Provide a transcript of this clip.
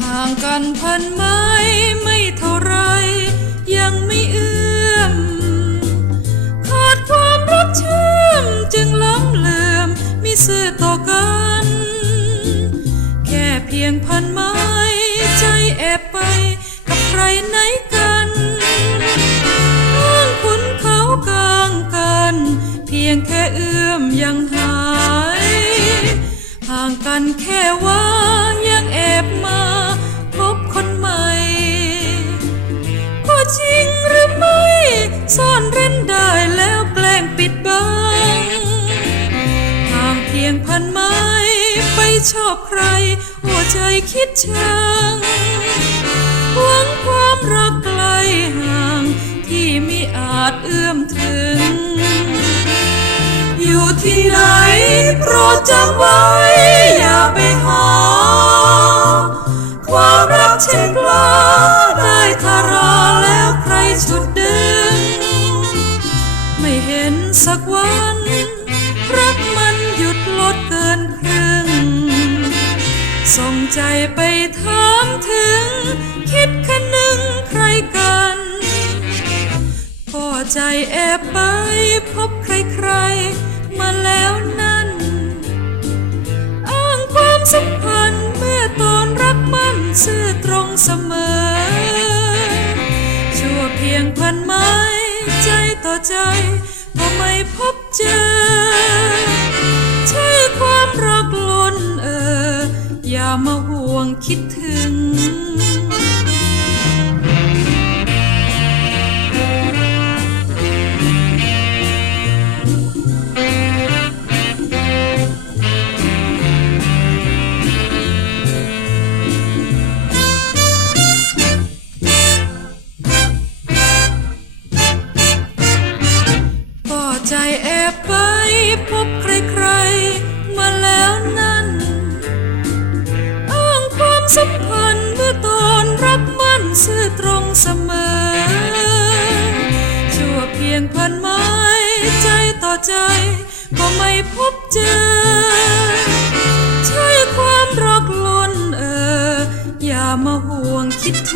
ห่างกันพันไม้ไม่เท่าไร ยังไม่เอื้อม ขาดความรักเชื่อมจึงล้ำเลื่อมมีสื่อต่อกัน แค่เพียงพันไม้ใจแอบไปกับใครไหนกันางกันแค่ว่ายังแอบมาพบคนใหม่ก็จริงหรือไม่ ซ่อนเร้นได้แล้วแกล้งปิดบังห่างเพียงพันไม้ไปชอบใคร หัวใจคิดชังหวังความรักไกลห่างที่มิอาจเอื้อมถึง อยู่ที่ไหนโปรดจำไว้ อย่าไปหา ความรักเช่นปลาได้ทาราแล้วใครชุดดึง ไม่เห็นสักวัน รักมันหยุดลดเกินครึ่ง ส่งใจไปถามถึง คิดคนึงใครกันก็ใจแอบไปพบใครๆ มาแล้วนั่น ยงพันไม้ใจต่อใจก็ไม่พบเจอ ใช่ความรักล้นเออ อย่ามาห่วงคิดถึง บไปพบใครๆ มาแล้วนั่น อ้างความสัมพันธ์เมื่อตอนรักมั่นซื่อตรงเสมอ ชั่วเพียงพันไม้ใจต่อใจ ก็ไม่พบเจอ ใช่ความรักล้นเออ อย่ามาห่วงคิดถึง